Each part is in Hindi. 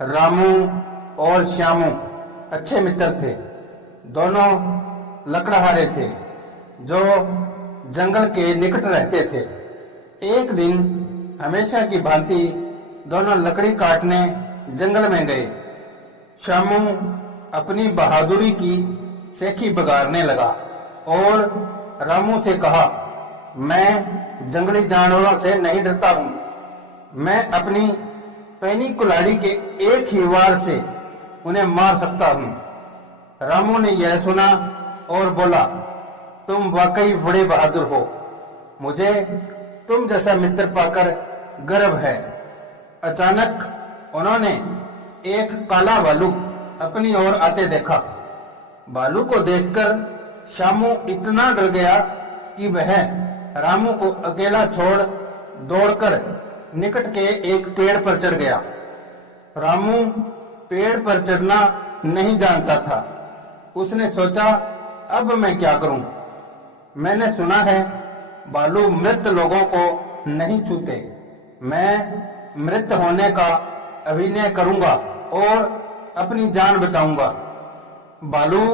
रामू और श्यामू अच्छे मित्र थे। दोनों लकड़हारे थे जो जंगल के निकट रहते थे। एक दिन हमेशा की भांति दोनों लकड़ी काटने जंगल में गए। श्यामू अपनी बहादुरी की सेखी बगाड़ने लगा और रामू से कहा, मैं जंगली जानवरों से नहीं डरता हूं। मैं अपनी पैनी कुल्हाड़ी के एक ही वार से उन्हें मार सकता हूं। रामू ने यह सुना और बोला, तुम वाकई बड़े बहादुर हो। मुझे तुम जैसा मित्र पाकर गर्व है। अचानक उन्होंने एक काला भालू अपनी ओर आते देखा। भालू को देखकर श्यामू इतना डर गया कि वह रामू को अकेला छोड़ दौड़कर निकट के एक पेड़ पर चढ़ गया। रामू पेड़ पर चढ़ना नहीं जानता था। उसने सोचा, अब मैं क्या करूं? मैंने सुना है भालू मृत लोगों को नहीं छूते। मैं मृत होने का अभिनय करूंगा और अपनी जान बचाऊंगा। भालू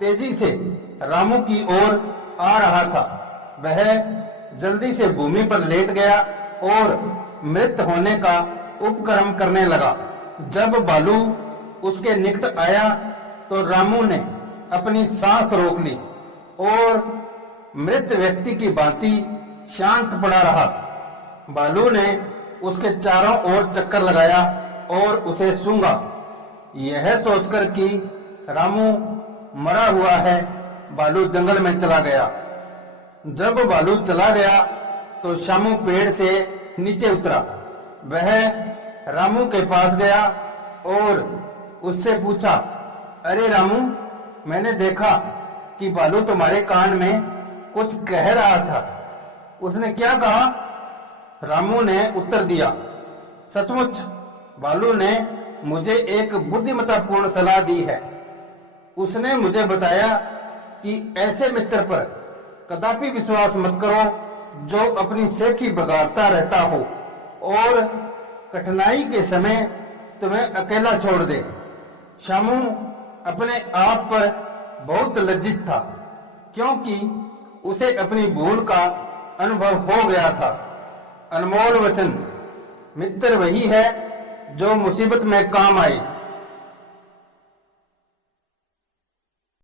तेजी से रामू की ओर आ रहा था। वह जल्दी से भूमि पर लेट गया और मृत होने का उपक्रम करने लगा। जब भालू उसके निकट आया तो रामू ने अपनी सांस रोक ली और मृत व्यक्ति की भांति शांत पड़ा रहा। भालू ने उसके चारों ओर चक्कर लगाया और उसे सूंघा। यह सोचकर कि रामू मरा हुआ है, भालू जंगल में चला गया। जब भालू चला गया तो श्यामू पेड़ से नीचे उतरा। वह रामू के पास गया और उससे पूछा, अरे रामू, मैंने देखा कि भालू तुम्हारे कान में कुछ कह रहा था। उसने क्या कहा? रामू ने उत्तर दिया, सचमुच भालू ने मुझे एक बुद्धिमत्तापूर्ण सलाह दी है। उसने मुझे बताया कि ऐसे मित्र पर कदापि विश्वास मत करो जो अपनी सेखी बगाड़ता रहता हो और कठिनाई के समय तुम्हें अकेला छोड़ दे। श्यामू अपने आप पर बहुत लज्जित था क्योंकि उसे अपनी भूल का अनुभव हो गया था। अनमोल वचन, मित्र वही है जो मुसीबत में काम आए।